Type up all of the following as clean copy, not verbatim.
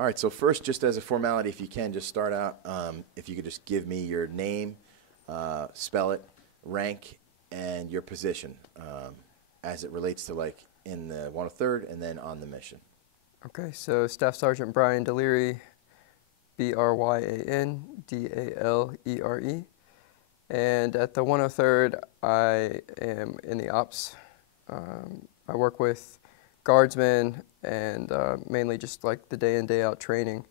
All right, so first, just as a formality, if you can, just start out, if you could just give me your name, spell it, rank, and your position as it relates to, like, in the 103rd and then on the mission. Okay, so Staff Sergeant Brian Dalere, Bryan Dalere. And at the 103rd, I am in the ops. I work with guardsmen and mainly just like the day in, day out training,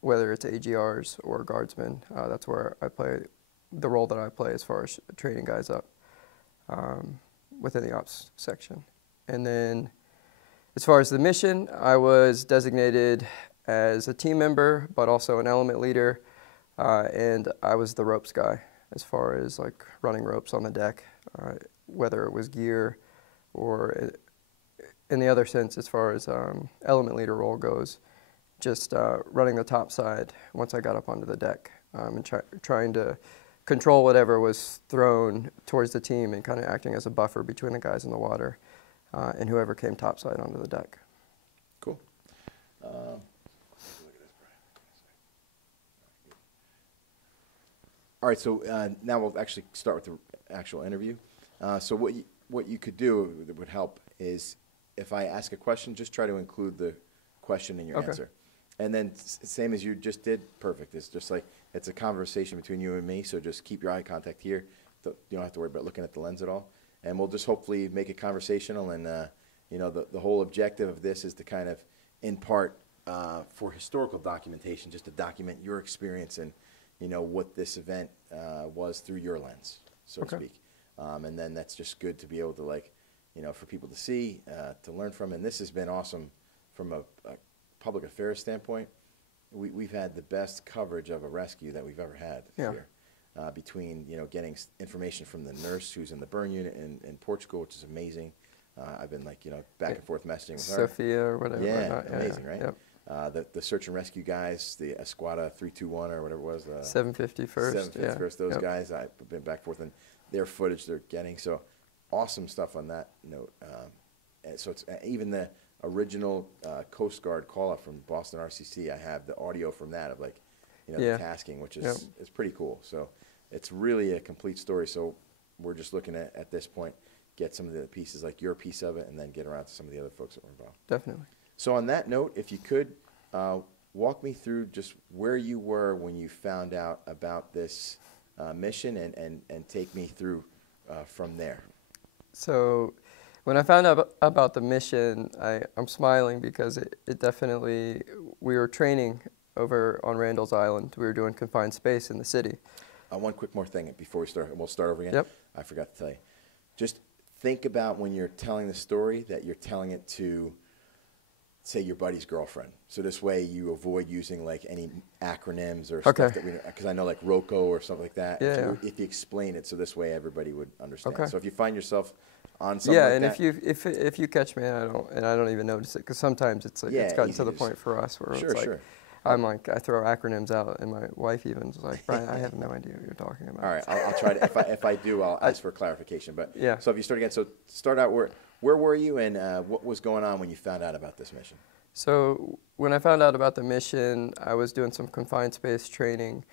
whether it's AGRs or guardsmen. That's where I play, the role that I play as far as training guys up within the ops section. And then as far as the mission, I was designated as a team member, but also an element leader, and I was the ropes guy as far as like running ropes on the deck, whether it was gear or in the other sense as far as element leader role goes, just running the top side once I got up onto the deck and trying to control whatever was thrown towards the team and kind of acting as a buffer between the guys in the water and whoever came topside onto the deck. Cool. All right, so now we'll actually start with the actual interview. So what you could do that would help is if I ask a question, just try to include the question in your answer. And then same as you just did, perfect. It's just like it's a conversation between you and me, so just keep your eye contact here. You don't have to worry about looking at the lens at all. And we'll just hopefully make it conversational. And, you know, the whole objective of this is to kind of, in part, for historical documentation, just to document your experience and, you know, what this event was through your lens, so to speak. And then that's just good to be able to, like, you know, for people to see, to learn from. And this has been awesome from a public affairs standpoint. We've had the best coverage of a rescue that we've ever had here. Between, you know, getting information from the nurse who's in the burn unit in Portugal, which is amazing. I've been, like, you know, back and forth messaging with her. Sophia or whatever. Yeah, amazing, right? Yep. The search and rescue guys, the Esquadra 321 or whatever it was. 751st. 751st, those guys. I've been back and forth, and their footage they're getting. So awesome stuff on that note. And so it's even the original Coast Guard call-up from Boston RCC, I have the audio from that of, like, you know, the tasking, which is pretty cool. So it's really a complete story. So we're just looking at this point, get some of the pieces, like your piece of it, and then get around to some of the other folks that were involved. Definitely. So on that note, if you could, walk me through just where you were when you found out about this mission and take me through from there. So when I found out about the mission, I'm smiling because it definitely, we were training over on Randall's Island. We were doing confined space in the city. One quick more thing before we start, and we'll start over again. Yep. I forgot to tell you. Just think about when you're telling the story that you're telling it to, say, your buddy's girlfriend. So this way you avoid using, like, any acronyms or stuff that we, because I know, like, ROCO or something like that. If you explain it, so this way everybody would understand. So if you find yourself on something like that. Yeah, and if you catch me and I don't even notice it, because sometimes it's like it's gotten to the point for us where it's like I'm like, I throw acronyms out, and my wife even is like, Brian, I have no idea what you're talking about. All right, I'll try to. If I do, I'll ask for clarification. But so if you start again, so start out where were you and what was going on when you found out about this mission? So when I found out about the mission, I was doing some confined space training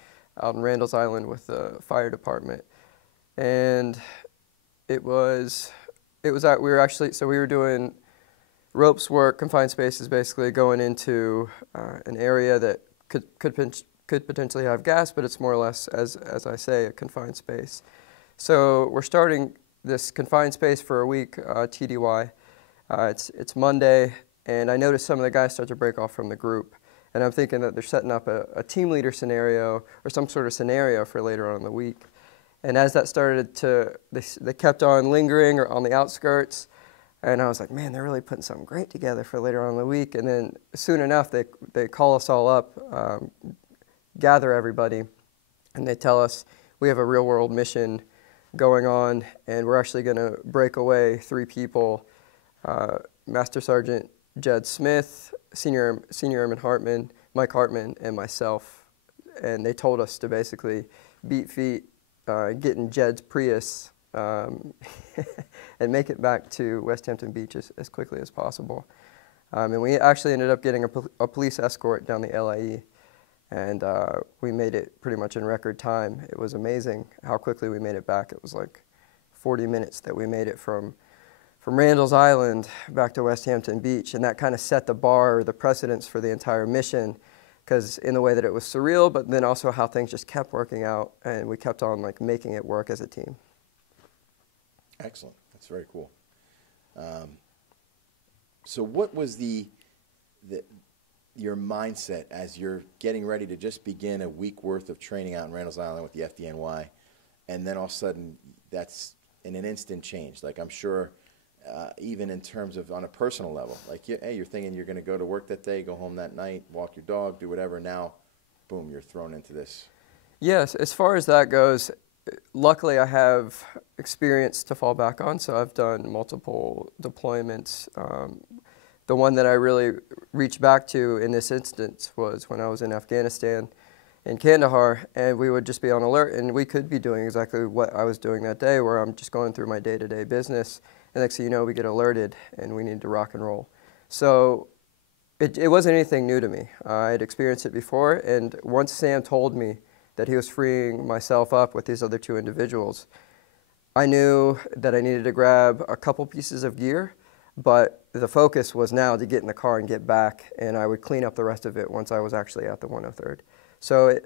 out in Randall's Island with the fire department, and we were doing ropes work. Confined space is basically going into an area that could potentially have gas, but it's more or less, as I say, a confined space. So we're starting this confined space for a week, TDY. It's Monday, and I noticed some of the guys start to break off from the group. And I'm thinking that they're setting up a team leader scenario or some sort of scenario for later on in the week. And as that started they kept on lingering or on the outskirts. And I was like, man, they're really putting something great together for later on in the week. And then soon enough, they call us all up, gather everybody, and they tell us we have a real-world mission going on, and we're actually going to break away 3 people, Master Sergeant Jed Smith, Senior Airman Hartman, Mike Hartman, and myself. And they told us to basically beat feet, get in Jed's Prius, and make it back to Westhampton Beach as quickly as possible. And we actually ended up getting a police escort down the LIE, and we made it pretty much in record time. It was amazing how quickly we made it back. It was like 40 minutes that we made it from Randall's Island back to Westhampton Beach, and that kind of set the bar, the precedence for the entire mission, because in the way that it was surreal, but then also how things just kept working out, and we kept on like making it work as a team. Excellent. That's very cool. So what was your mindset as you're getting ready to just begin a week worth of training out in Randall's Island with the FDNY, and then all of a sudden that's in an instant change? Like, I'm sure even in terms of on a personal level, like, hey, you're thinking you're going to go to work that day, go home that night, walk your dog, do whatever. Now, boom, you're thrown into this. Yes, as far as that goes, luckily I have experience to fall back on, so I've done multiple deployments. The one that I really reached back to in this instance was when I was in Afghanistan in Kandahar, and we would just be on alert, and we could be doing exactly what I was doing that day, where I'm just going through my day-to-day business, and next thing you know, we get alerted, and we need to rock and roll. So it wasn't anything new to me. I had experienced it before, and once Sam told me that he was freeing myself up with these other two individuals, I knew that I needed to grab a couple pieces of gear, but the focus was now to get in the car and get back, and I would clean up the rest of it once I was actually at the 103rd. So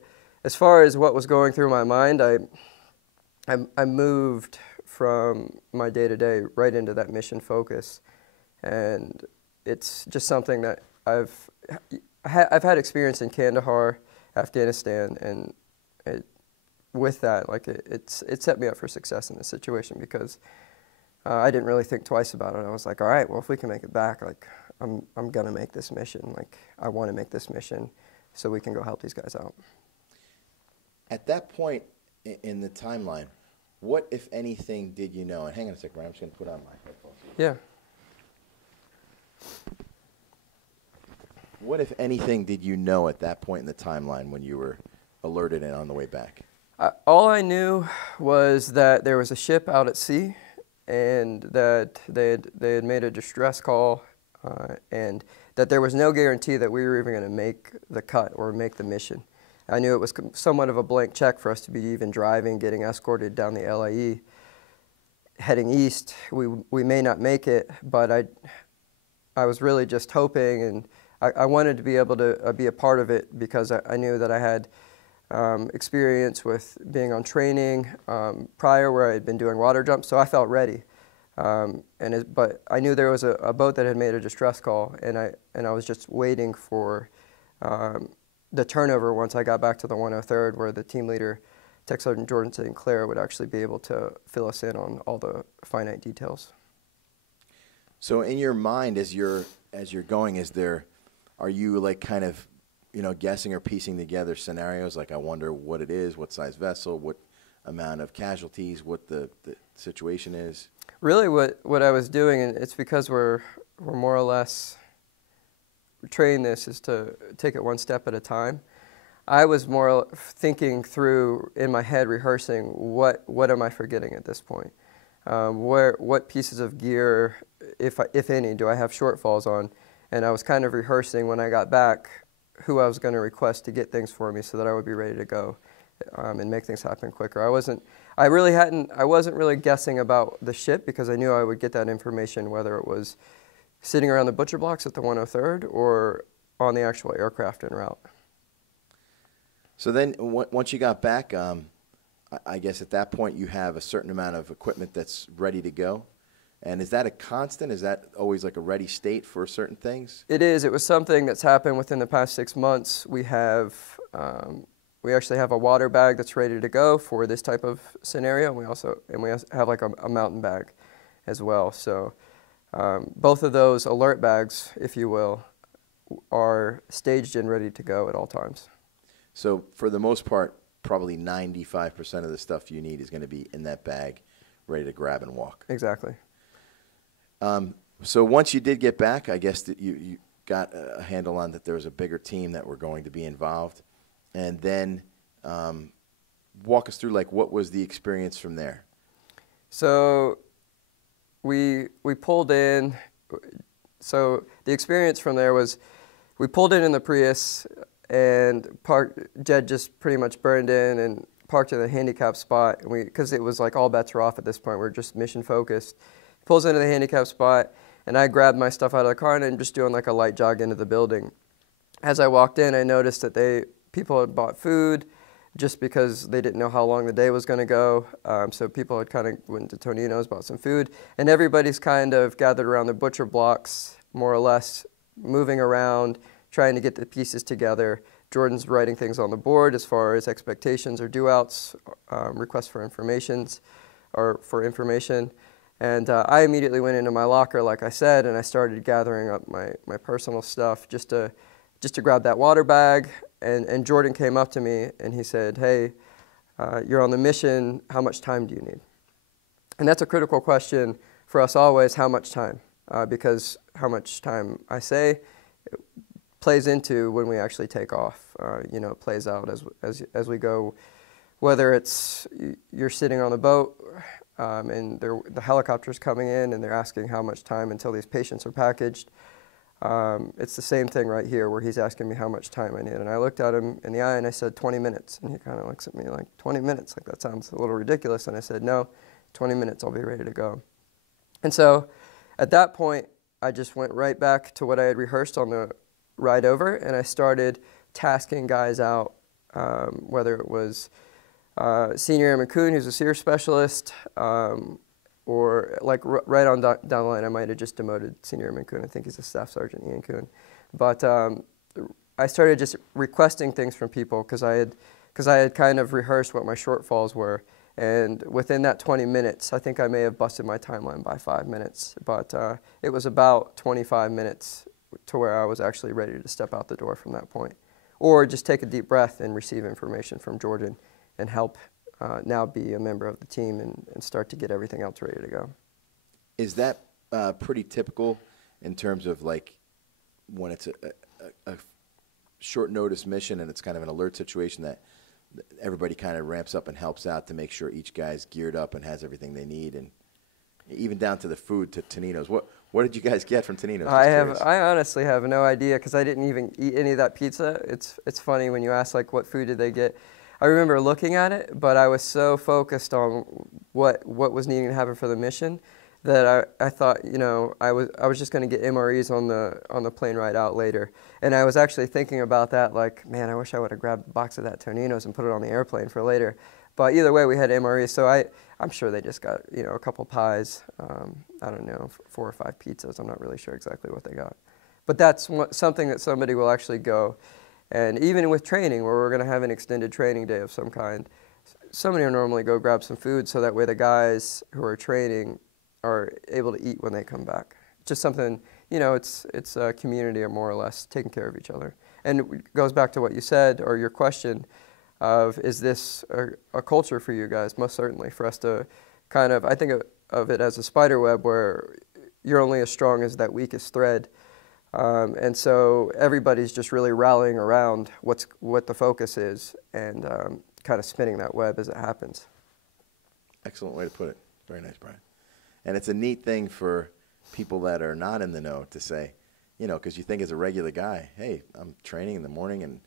as far as what was going through my mind, I moved from my day-to-day right into that mission focus, and it's just something that I've had experience in Kandahar, Afghanistan, and with that, like it set me up for success in this situation, because I didn't really think twice about it. I was like, all right, well, if we can make it back, like I'm gonna make this mission. Like, I want to make this mission so we can go help these guys out. At that point in the timeline, what, if anything, did you know? And hang on a second, Ryan, I'm just gonna put on my headphones. Yeah. What, if anything, did you know at that point in the timeline when you were alerted and on the way back? All I knew was that there was a ship out at sea, and that they had made a distress call, and that there was no guarantee that we were even going to make the cut or make the mission. I knew it was somewhat of a blank check for us to be even driving, getting escorted down the LIE, heading east. We may not make it, but I was really just hoping, and I wanted to be able to be a part of it, because I knew that I had experience with being on training prior, where I had been doing water jumps, so I felt ready. But I knew there was a boat that had made a distress call, and I was just waiting for the turnover once I got back to the 103rd, where the team leader, Tech Sergeant Jordan St. Clair, would actually be able to fill us in on all the finite details. So in your mind, as you're going, are you like kind of, guessing or piecing together scenarios, like, I wonder what it is, what size vessel, what amount of casualties, what the situation is? Really what I was doing, and it's because we're more or less trained this, is to take it one step at a time. I was more thinking through in my head, rehearsing what am I forgetting at this point? What pieces of gear, if any, do I have shortfalls on? And I was kind of rehearsing when I got back who I was going to request to get things for me, so that I would be ready to go and make things happen quicker. I wasn't really guessing about the ship, because I knew I would get that information, whether it was sitting around the butcher blocks at the 103rd or on the actual aircraft en route. So then once you got back, I guess at that point you have a certain amount of equipment that's ready to go. And is that a constant? Is that always like a ready state for certain things? It is. It was something that's happened within the past 6 months. We actually have a water bag that's ready to go for this type of scenario, and we also have like a mountain bag as well. So both of those alert bags, if you will, are staged and ready to go at all times. So for the most part, probably 95% of the stuff you need is going to be in that bag, ready to grab and walk. Exactly. So once you did get back, I guess that you got a handle on that there was a bigger team that were going to be involved. And then walk us through, like, what was the experience from there? So we pulled in. So the experience from there was we pulled in the Prius and Jed just pretty much burned in and parked in the handicap spot. And because it was like all bets were off at this point, we were just mission focused. He pulls into the handicap spot and I grabbed my stuff out of the car and I'm just doing like a light jog into the building. As I walked in, I noticed that people had bought food just because they didn't know how long the day was going to go. So people had kind of went to Tonino's, bought some food, and everybody's kind of gathered around the butcher blocks, more or less, moving around, trying to get the pieces together. Jordan's writing things on the board as far as expectations or due-outs, requests for information. And I immediately went into my locker, like I said, and I started gathering up my personal stuff just to grab that water bag. And Jordan came up to me and he said, hey, you're on the mission, how much time do you need? And that's a critical question for us always, how much time? Because how much time I say plays into when we actually take off. It plays out as we go, whether it's you're sitting on the boat and the helicopter's coming in and they're asking how much time until these patients are packaged. It's the same thing right here where he's asking me how much time I need. And I looked at him in the eye and I said 20 minutes. And he kind of looks at me like, 20 minutes? Like that sounds a little ridiculous. And I said, no, 20 minutes, I'll be ready to go. And so at that point, I just went right back to what I had rehearsed on the ride over and I started tasking guys out, whether it was Senior Airman Kuhn, who's a SEER specialist, or like right on down the line, I might have just demoted Senior Airman Kuhn. I think he's a Staff Sergeant, Ian Kuhn. But I started just requesting things from people because I had kind of rehearsed what my shortfalls were. And within that 20 minutes, I think I may have busted my timeline by 5 minutes. But it was about 25 minutes to where I was actually ready to step out the door from that point. Or just take a deep breath and receive information from Jordan and help now be a member of the team and start to get everything else ready to go. Is that pretty typical in terms of like when it's a short notice mission and it's kind of an alert situation that everybody kind of ramps up and helps out to make sure each guy's geared up and has everything they need, and even down to the food, to Tonino's? What did you guys get from Tonino's? I honestly have no idea because I didn't even eat any of that pizza. It's funny when you ask like what food did they get. I remember looking at it, but I was so focused on what was needing to happen for the mission that I thought, I was just going to get MREs on the plane ride out later. And I was actually thinking about that, like, man, I wish I would have grabbed a box of that Tonino's and put it on the airplane for later. But either way, we had MREs, so I'm sure they just got a couple pies. I don't know, 4 or 5 pizzas. I'm not really sure exactly what they got. But that's something that somebody will actually go. And even with training, where we're going to have an extended training day of some kind, somebody will normally go grab some food so that way the guys who are training are able to eat when they come back. Just something, it's a community, or more or less taking care of each other. And it goes back to what you said, or your question of, is this a culture for you guys? Most certainly, for us to kind of, I think of it as a spider web where you're only as strong as that weakest thread. And so everybody's just really rallying around what the focus is and kind of spinning that web as it happens. Excellent way to put it. Very nice, Brian. And it's a neat thing for people that are not in the know to say, because you think as a regular guy, hey, I'm training in the morning and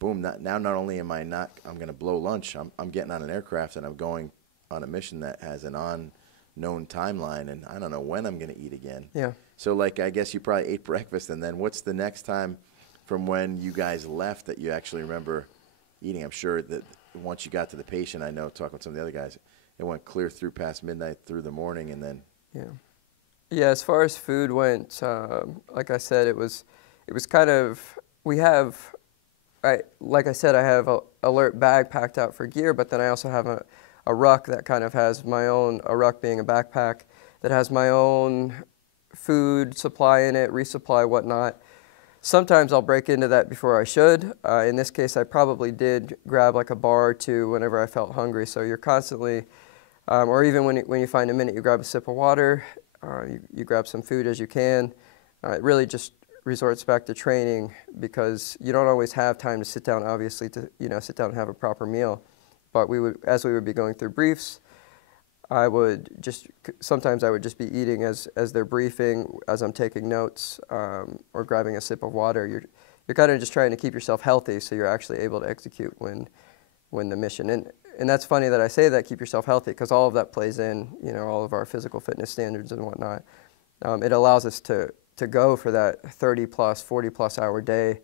boom, not only am I'm going to blow lunch, I'm getting on an aircraft and I'm going on a mission that has an unknown timeline and I don't know when I'm going to eat again. Yeah. So, like, I guess you probably ate breakfast, and then what's the next time from when you guys left that you actually remember eating? I'm sure that once you got to the patient, I know, talking with some of the other guys, it went clear through past midnight through the morning, and then. Yeah, as far as food went, like I said, it was kind of, like I said, I have a alert bag packed out for gear, but then I also have a ruck that kind of has a ruck being a backpack, that has my own food supply in it, resupply, whatnot. Sometimes I'll break into that before I should. In this case, I probably did grab like a bar or two whenever I felt hungry. So you're constantly, or even when you find a minute, you grab a sip of water, you grab some food as you can. It really just resorts back to training because you don't always have time to sit down, obviously, to sit down and have a proper meal. But as we would be going through briefs, sometimes I would just be eating as they're briefing, as I'm taking notes, or grabbing a sip of water. You're kind of just trying to keep yourself healthy so you're actually able to execute when the mission. And that's funny that I say that, keep yourself healthy, because all of that plays in, all of our physical fitness standards and whatnot. It allows us to go for that 30 plus, 40 plus hour day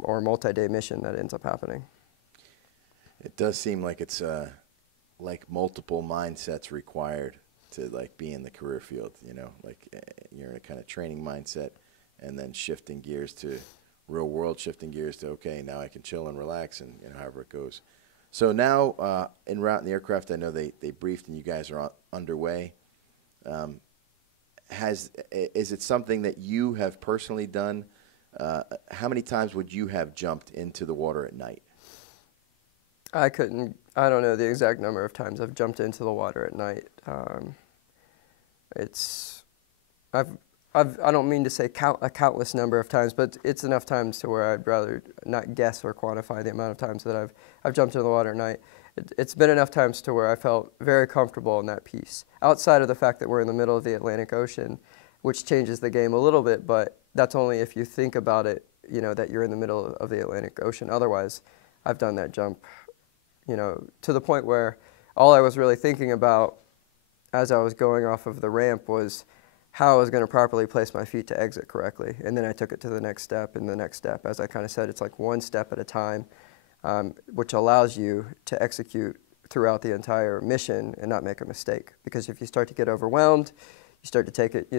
or multi-day mission that ends up happening. It does seem like it's like multiple mindsets required to like be in the career field, like you're in a kind of training mindset and then shifting gears to real world, shifting gears to, okay, now I can chill and relax, and however it goes. So now en route in the aircraft, I know they briefed and you guys are underway. Is it something that you have personally done? How many times would you have jumped into the water at night? I don't know the exact number of times I've jumped into the water at night. I don't mean to say a countless number of times, but it's enough times to where I'd rather not guess or quantify the amount of times that I've jumped into the water at night. It's been enough times to where I felt very comfortable in that piece. Outside of the fact that we're in the middle of the Atlantic Ocean, which changes the game a little bit, but that's only if you think about it, that you're in the middle of the Atlantic Ocean. Otherwise, I've done that jump, to the point where all I was really thinking about as I was going off of the ramp was how I was going to properly place my feet to exit correctly. And then I took it to the next step and the next step. As I kind of said, it's like one step at a time, which allows you to execute throughout the entire mission and not make a mistake. Because if you start to get overwhelmed, you start to take it,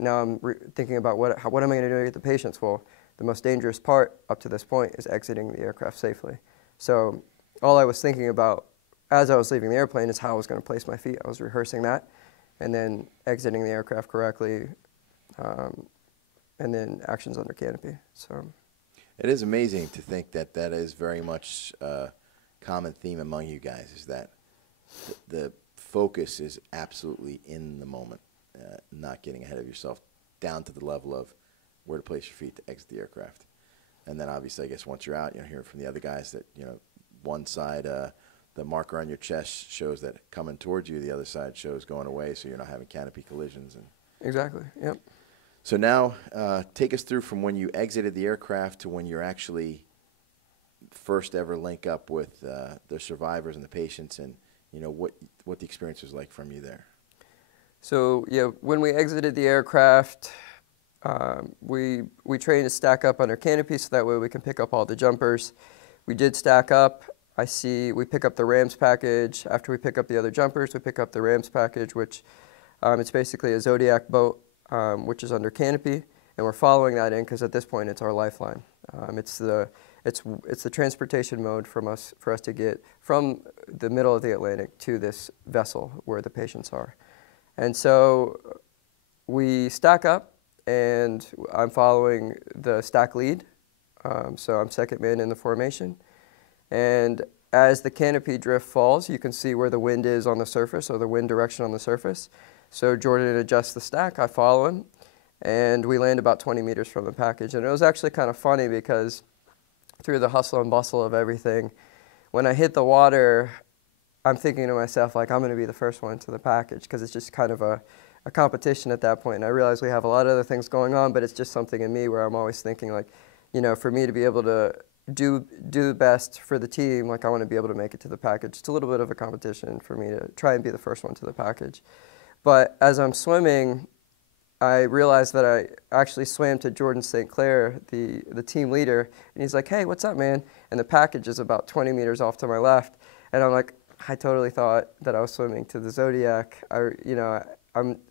now I'm thinking about what am I going to do to get the patients? Well, the most dangerous part up to this point is exiting the aircraft safely. So all I was thinking about as I was leaving the airplane is how I was going to place my feet. I was rehearsing that, and then exiting the aircraft correctly, and then actions under canopy. So it is amazing to think that that is very much a common theme among you guys, is that the focus is absolutely in the moment, not getting ahead of yourself down to the level of where to place your feet to exit the aircraft. And then obviously, I guess once you're out, hearing from the other guys that, one side, the marker on your chest shows that coming towards you, the other side shows going away, so you're not having canopy collisions. And exactly, yep. So now, take us through from when you exited the aircraft to when you're actually first ever link up with the survivors and the patients, and what the experience was like from you there. So yeah, when we exited the aircraft, we trained to stack up under canopy so that way we can pick up all the jumpers. We did stack up. We pick up the RAMS package. After we pick up the other jumpers, we pick up the RAMS package, which it's basically a Zodiac boat, which is under canopy, and we're following that in because at this point it's our lifeline. It's the transportation mode for us to get from the middle of the Atlantic to this vessel where the patients are. And so we stack up, and I'm following the stack lead. So I'm second man in the formation. And as the canopy drift falls, you can see where the wind is on the surface, or the wind direction on the surface. So Jordan adjusts the stack, I follow him, and we land about 20 meters from the package. And it was actually kind of funny because through the hustle and bustle of everything, when I hit the water, I'm thinking to myself, like, I'm going to be the first one to the package, because it's just kind of a competition at that point. And I realize we have a lot of other things going on, but it's just something in me where I'm always thinking, like, for me to be able to do the best for the team, like, I want to be able to make it to the package. It's a little bit of a competition for me to try and be the first one to the package. But as I'm swimming, I realized that I actually swam to Jordan St. Clair, the team leader, and he's like, "Hey, what's up, man?" And the package is about 20 meters off to my left, and I'm like, I totally thought that I was swimming to the Zodiac. I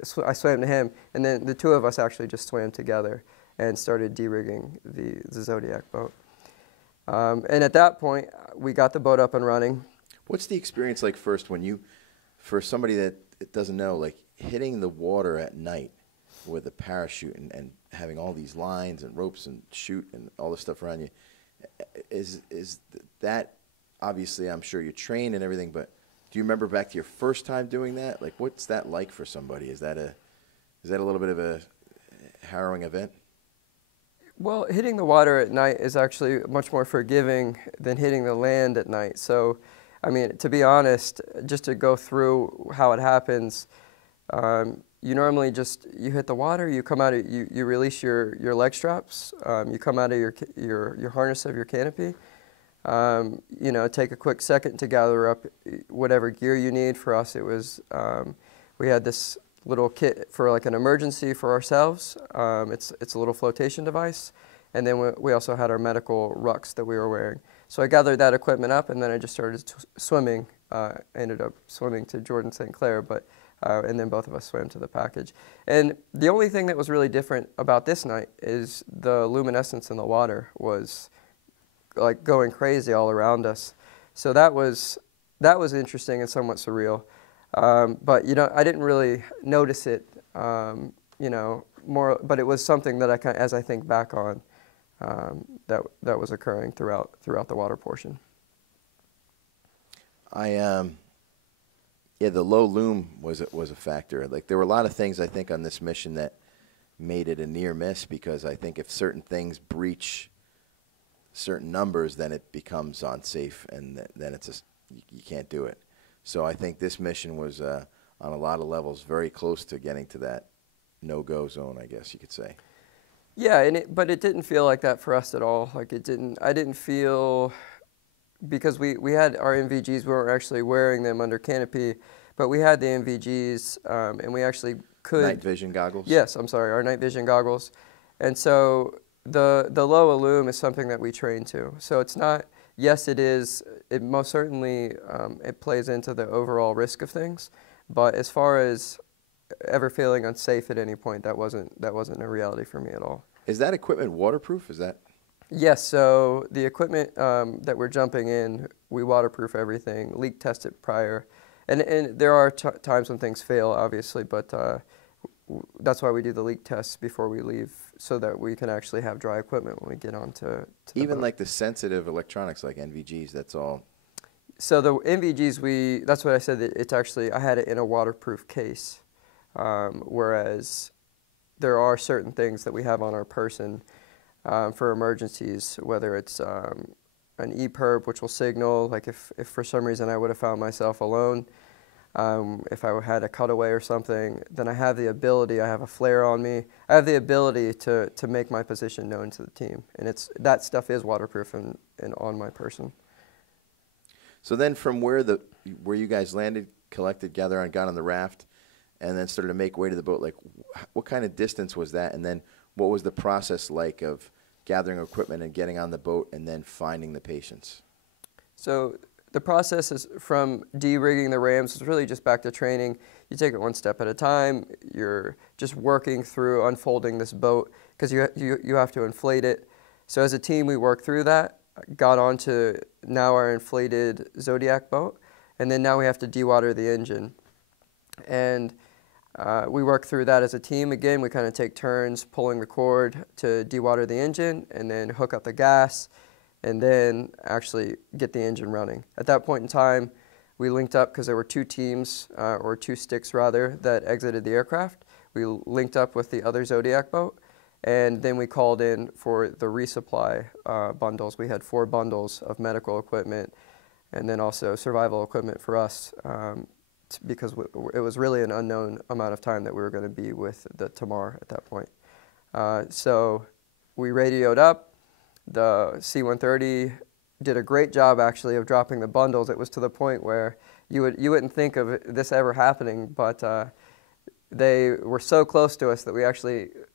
swam to him, and then the two of us actually just swam together and started de-rigging the Zodiac boat. And at that point, we got the boat up and running. What's the experience like first when for somebody that doesn't know, like hitting the water at night with a parachute and having all these lines and ropes and chute and all this stuff around you, is that, obviously I'm sure you train and everything, but do you remember back to your first time doing that? Like, what's that like for somebody? Is that a little bit of a harrowing event? Well, hitting the water at night is actually much more forgiving than hitting the land at night. So I mean, to be honest, just to go through how it happens, you normally you hit the water, you come out, you release your leg straps, you come out of your harness of your canopy, you know, take a quick second to gather up whatever gear you need. For us, it was, we had this little kit for like an emergency for ourselves. It's a little flotation device. And then we also had our medical rucks that we were wearing. So I gathered that equipment up, and then I just started swimming. I ended up swimming to Jordan St. Clair, and then both of us swam to the package. And the only thing that was really different about this night is the luminescence in the water was like going crazy all around us. So that was interesting and somewhat surreal. But you know, I didn't really notice it, you know, more. But it was something that as I think back on, that was occurring throughout the water portion. Yeah, the low loom was a factor. Like, there were a lot of things I think on this mission that made it a near miss, because I think if certain things breach certain numbers, then it becomes unsafe, and then you can't do it. So I think this mission was on a lot of levels very close to getting to that no-go zone, I guess you could say. Yeah, but it didn't feel like that for us at all. Like, I didn't feel, because we had our NVGs, we weren't actually wearing them under canopy, but we had the NVGs, and we actually could. Night vision goggles? Yes, I'm sorry, our night vision goggles. And so the low illum is something that we train to. So it's not, yes, it is, it most certainly, it plays into the overall risk of things, but as far as ever feeling unsafe at any point, that wasn't a reality for me at all. Is that equipment waterproof? Is that? Yes, so the equipment that we're jumping in, we waterproof everything, leak test it prior. And there are times when things fail, obviously, but that's why we do the leak tests before we leave, so that we can actually have dry equipment when we get onto even like the sensitive electronics like NVGs, that's all. So the NVGs, that's what I said, it's actually, I had it in a waterproof case, whereas there are certain things that we have on our person for emergencies, whether it's an EPIRB, which will signal, like if for some reason I would have found myself alone, if I had a cutaway or something, then I have the ability, I have a flare on me, I have the ability to make my position known to the team. And that stuff is waterproof and on my person. So then from where you guys landed, collected, got on the raft, and then started to make way to the boat, like what kind of distance was that? And then what was the process like of gathering equipment and getting on the boat and then finding the patients? So the process is from de-rigging the rams, it's really just back to training. You take it one step at a time. You're just working through unfolding this boat, because you have to inflate it. So as a team, we worked through that, got onto now our inflated Zodiac boat, and then now we have to dewater the engine. And we work through that as a team. Again, we kind of take turns pulling the cord to dewater the engine, and then hook up the gas, and then actually get the engine running. At that point in time, we linked up, because there were two teams, or two sticks rather, that exited the aircraft. We linked up with the other Zodiac boat, and then we called in for the resupply bundles. We had 4 bundles of medical equipment, and then also survival equipment for us, because it was really an unknown amount of time that we were going to be with the Tamar at that point. So we radioed up. The C-130 did a great job, actually, of dropping the bundles. It was to the point where you wouldn't think of this ever happening, but they were so close to us that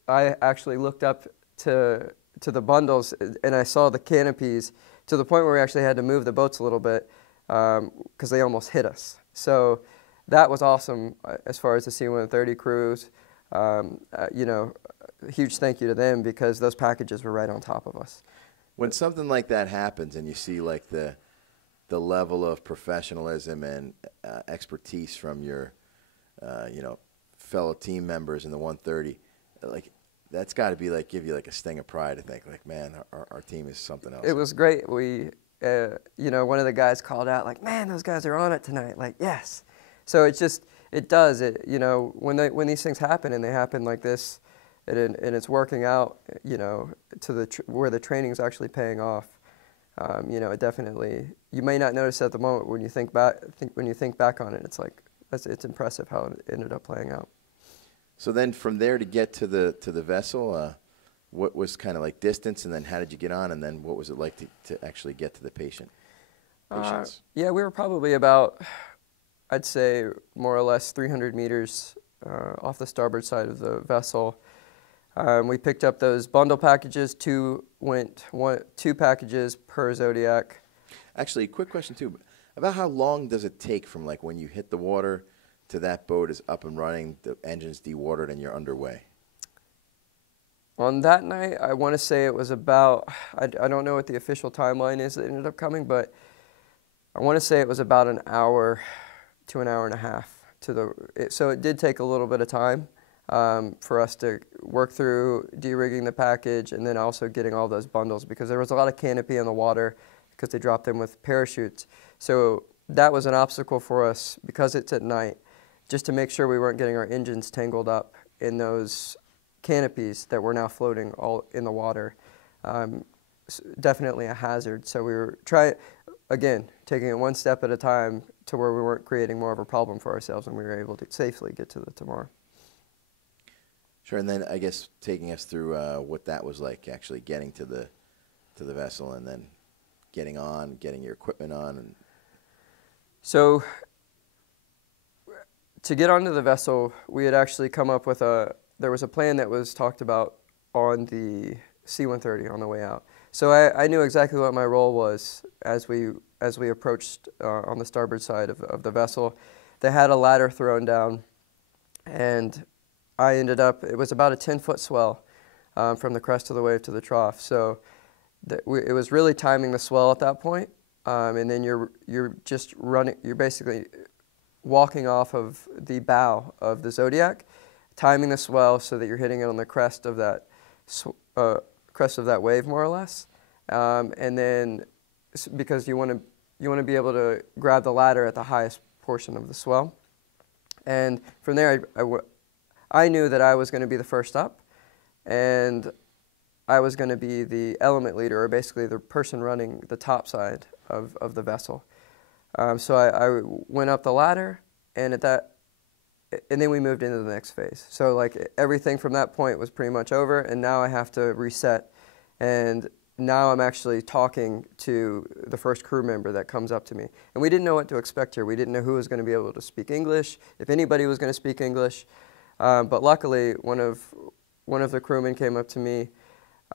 I actually looked up to the bundles, and I saw the canopies, to the point where we actually had to move the boats a little bit, because they almost hit us. So that was awesome as far as the C-130 crews. You know, huge thank you to them, because those packages were right on top of us. When something like that happens and you see like the level of professionalism and expertise from your fellow team members in the 130, like that's got to be like give you like a sting of pride to think like, man, our team is something else. It was great. We one of the guys called out like, man, those guys are on it tonight. Like, yes. So it does. When these things happen, and they happen like this, and it's working out, to where the training is actually paying off. You know, it definitely, you may not notice at the moment when you think back on it, it's like, it's impressive how it ended up playing out. So then from there to get to the vessel, what was kind of like distance, and then how did you get on, and then what was it like to actually get to the patients? Yeah, we were probably about, I'd say, more or less 300 meters off the starboard side of the vessel. We picked up those bundle packages. Two packages per Zodiac. Actually, quick question too. About how long does it take from like when you hit the water to that boat is up and running, the engine's dewatered, and you're underway? On that night, I want to say it was about, I don't know what the official timeline is that ended up coming, but I want to say it was about an hour to an hour and a half. So it did take a little bit of time for us to work through de-rigging the package and then also getting all those bundles, because there was a lot of canopy in the water because they dropped them with parachutes. So that was an obstacle for us because it's at night, just to make sure we weren't getting our engines tangled up in those canopies that were now floating all in the water. Definitely a hazard. So we were taking it one step at a time to where we weren't creating more of a problem for ourselves, and we were able to safely get to the Tamar. Sure, and then I guess taking us through what that was like, actually getting to the vessel, and then getting your equipment on. And so to get onto the vessel, we had actually come up with there was a plan that was talked about on the C-130 on the way out. So I knew exactly what my role was as we approached on the starboard side of the vessel. They had a ladder thrown down, and I ended up, it was about a 10-foot swell from the crest of the wave to the trough. So it was really timing the swell at that point, and then you're just running, you're basically walking off of the bow of the Zodiac, timing the swell so that you're hitting it on the crest of that wave, more or less, and then because you want to be able to grab the ladder at the highest portion of the swell, and from there I knew that I was going to be the first up, and I was going to be the element leader, or basically the person running the top side of the vessel. So I went up the ladder, and and then we moved into the next phase. So like everything from that point was pretty much over, and now I have to reset. And now I'm actually talking to the first crew member that comes up to me. And we didn't know what to expect here. We didn't know who was going to be able to speak English, if anybody was going to speak English. But luckily, one of the crewmen came up to me,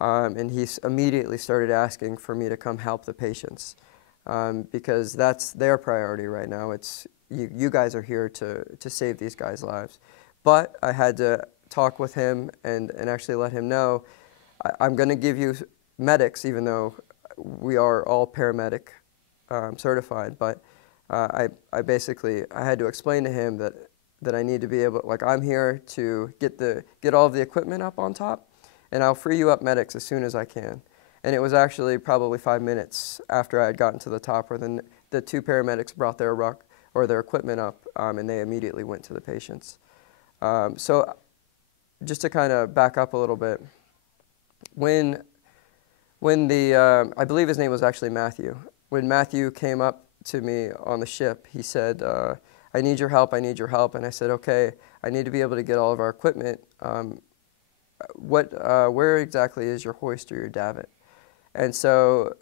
and he immediately started asking for me to come help the patients, because that's their priority right now. It's you guys are here to save these guys' lives. But I had to talk with him and actually let him know, I'm going to give you medics, even though we are all paramedic certified. But I had to explain to him that I need to be able, like, I'm here to get all of the equipment up on top, and I'll free you up medics as soon as I can. And it was actually probably 5 minutes after I had gotten to the top where the two paramedics brought their equipment up, and they immediately went to the patients. So just to kind of back up a little bit, when I believe his name was actually Matthew, when Matthew came up to me on the ship, he said, I need your help, and I said, okay, I need to be able to get all of our equipment. Where exactly is your hoist or your davit? And so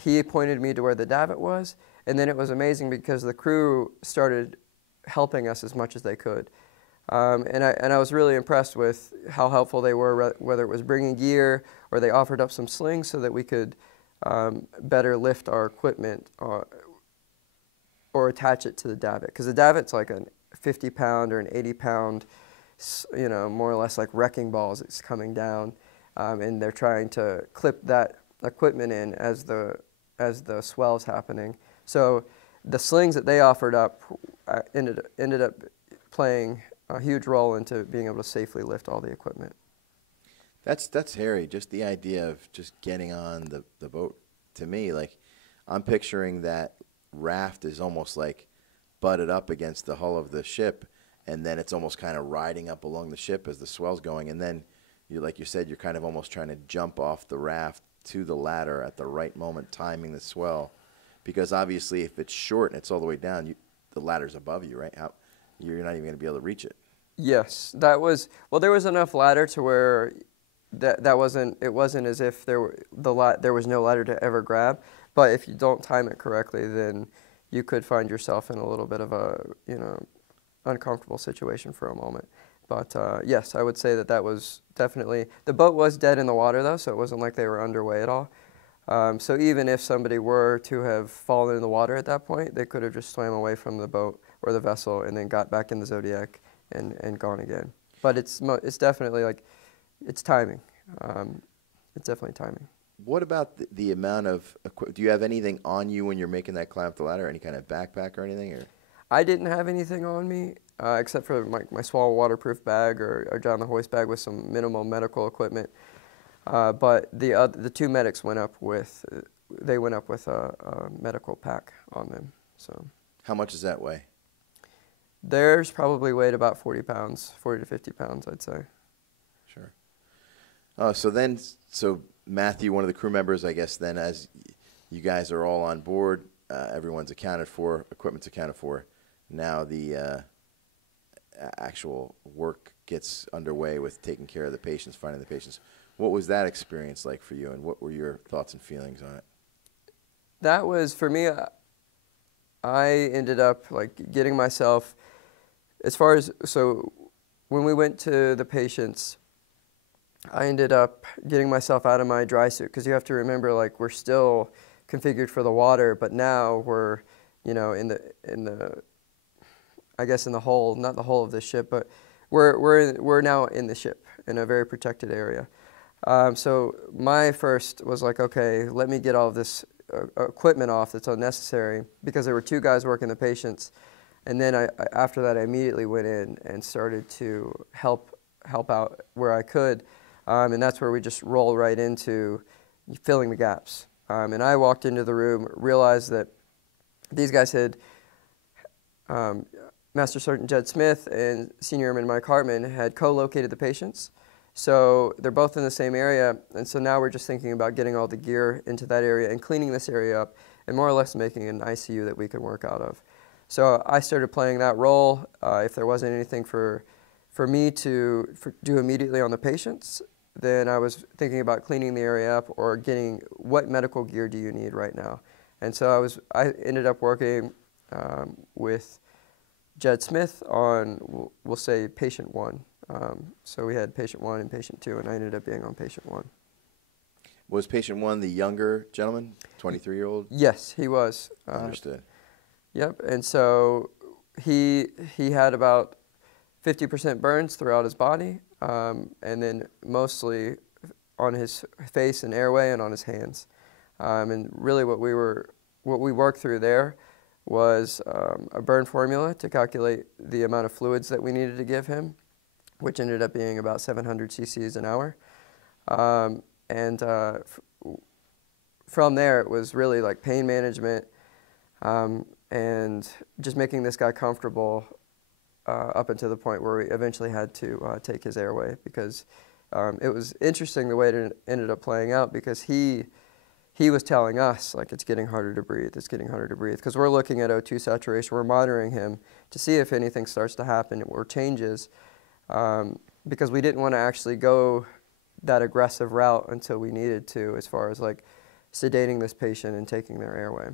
he pointed me to where the davit was, and then it was amazing because the crew started helping us as much as they could. And I was really impressed with how helpful they were, whether it was bringing gear or they offered up some slings so that we could better lift our equipment or attach it to the davit. Because the davit's like a 50-pound or an 80-pound, more or less like wrecking balls that's coming down, and they're trying to clip that equipment in as the swell's happening. So the slings that they offered up ended up playing a huge role into being able to safely lift all the equipment. That's hairy. Just the idea of just getting on the boat. To me, like, I'm picturing that raft is almost like butted up against the hull of the ship, and then it's almost kind of riding up along the ship as the swell's going, and then like you said, you're kind of almost trying to jump off the raft to the ladder at the right moment, timing the swell? Because obviously, if it's short and it's all the way down, the ladder's above you, right? You're not even going to be able to reach it. Yes, that was, well, there was enough ladder to where it wasn't as if there was no ladder to ever grab. But if you don't time it correctly, then you could find yourself in a little bit of a, uncomfortable situation for a moment. But yes, I would say that was definitely, the boat was dead in the water though, so it wasn't like they were underway at all. So even if somebody were to have fallen in the water at that point, they could have just swam away from the boat or the vessel and then got back in the Zodiac and gone again. But it's definitely like, it's timing. It's definitely timing. What about the amount of do you have anything on you when you're making that climb up the ladder? Any kind of backpack or anything? Or I didn't have anything on me except for my small waterproof bag or down the hoist bag with some minimal medical equipment. But the two medics went up with a medical pack on them. So how much does that weigh? Theirs probably weighed about 40 pounds, 40 to 50 pounds, I'd say. Sure. So Matthew, one of the crew members, I guess, then as you guys are all on board, everyone's accounted for, equipment's accounted for. Now the actual work gets underway with taking care of the patients, finding the patients. What was that experience like for you, and what were your thoughts and feelings on it? That was, for me, I ended up like getting myself, so when we went to the patients, I ended up getting myself out of my dry suit, because you have to remember, like, we're still configured for the water, but now we're, in the I guess in the hull, not the hull of the ship, but we're now in the ship in a very protected area. So my first was like, okay, let me get all of this equipment off that's unnecessary, because there were two guys working the patients, and then after that I immediately went in and started to help out where I could. And that's where we just roll right into filling the gaps. And I walked into the room, realized that these guys had, Master Sergeant Jed Smith and Senior Airman Mike Hartman had co-located the patients. So they're both in the same area, and so now we're just thinking about getting all the gear into that area and cleaning this area up and more or less making an ICU that we can work out of. So I started playing that role. If there wasn't anything for me to do immediately on the patients, then I was thinking about cleaning the area up or getting, what medical gear do you need right now? And so I ended up working with Jed Smith on, we'll say, patient 1. So we had patient 1 and patient 2, and I ended up being on patient 1. Was patient 1 the younger gentleman, 23-year-old? Yes, he was. Understood. Yep, and so he had about 50% burns throughout his body, and then mostly on his face and airway and on his hands. And really what we worked through there was a burn formula to calculate the amount of fluids that we needed to give him, which ended up being about 700 cc's an hour. From there, it was really like pain management and just making this guy comfortable up until the point where we eventually had to take his airway, because it was interesting the way it ended up playing out, because he was telling us, like, it's getting harder to breathe, because we're looking at O2 saturation, we're monitoring him to see if anything starts to happen or changes, because we didn't want to actually go that aggressive route until we needed to, as far as like sedating this patient and taking their airway.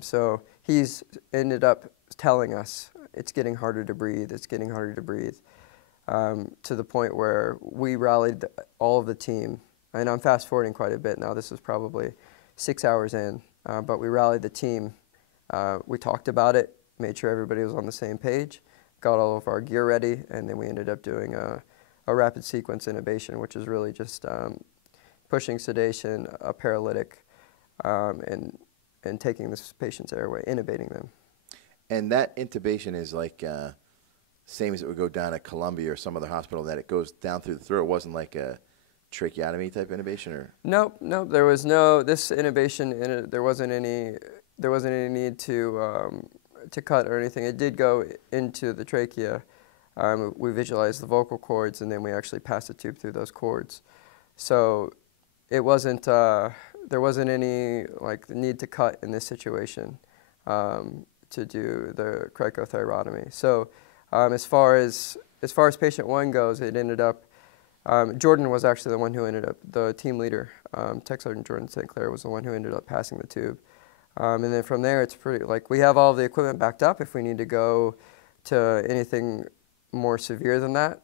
So he's ended up telling us it's getting harder to breathe, to the point where we rallied all of the team. And I'm fast forwarding quite a bit now, this was probably 6 hours in, but we rallied the team. We talked about it, made sure everybody was on the same page, got all of our gear ready, and then we ended up doing a rapid sequence intubation, which is really just pushing sedation, a paralytic, and taking this patient's airway, intubating them. And that intubation is like same as it would go down at Columbia or some other hospital, that it goes down through the throat. It wasn't like a tracheotomy type intubation, or? Nope. There was no, this intubation, there wasn't any need to cut or anything. It did go into the trachea. We visualized the vocal cords, and then we actually passed the tube through those cords. So it wasn't there wasn't any like the need to cut in this situation to do the cricothyrotomy. So as far as patient 1 goes, it ended up Jordan was actually the one who ended up, the team leader, Tech Sergeant Jordan St. Clair was the one who ended up passing the tube. And then from there, it's pretty, like, we have all the equipment backed up if we need to go to anything more severe than that,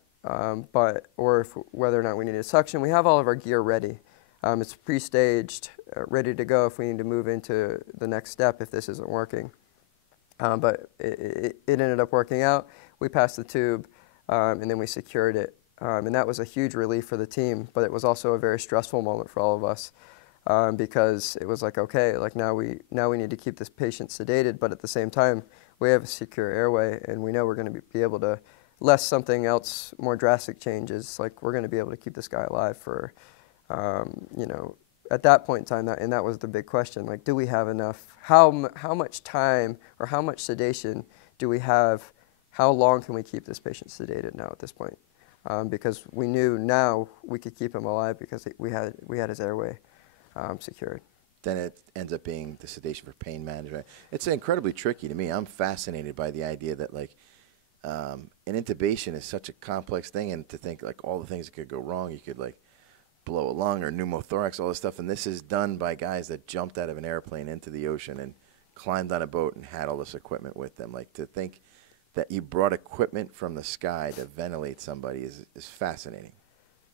whether or not we need a suction. We have all of our gear ready. It's pre-staged, ready to go if we need to move into the next step if this isn't working. But it ended up working out. We passed the tube, and then we secured it. And that was a huge relief for the team, but it was also a very stressful moment for all of us because it was like, okay, like now we need to keep this patient sedated, but at the same time, we have a secure airway, and we know we're going to be able to, less something else, more drastic changes, like we're going to be able to keep this guy alive for, you know, at that point in time, and that was the big question, like, do we have enough, how much time or how much sedation do we have, how long can we keep this patient sedated now at this point? Because we knew now we could keep him alive because we had his airway secured. Then it ends up being the sedation for pain management. It's incredibly tricky to me. I'm fascinated by the idea that, like, an intubation is such a complex thing, and to think, like, all the things that could go wrong. You could, like, blow a lung or pneumothorax, all this stuff, and this is done by guys that jumped out of an airplane into the ocean and climbed on a boat and had all this equipment with them. Like, to think that you brought equipment from the sky to ventilate somebody is fascinating.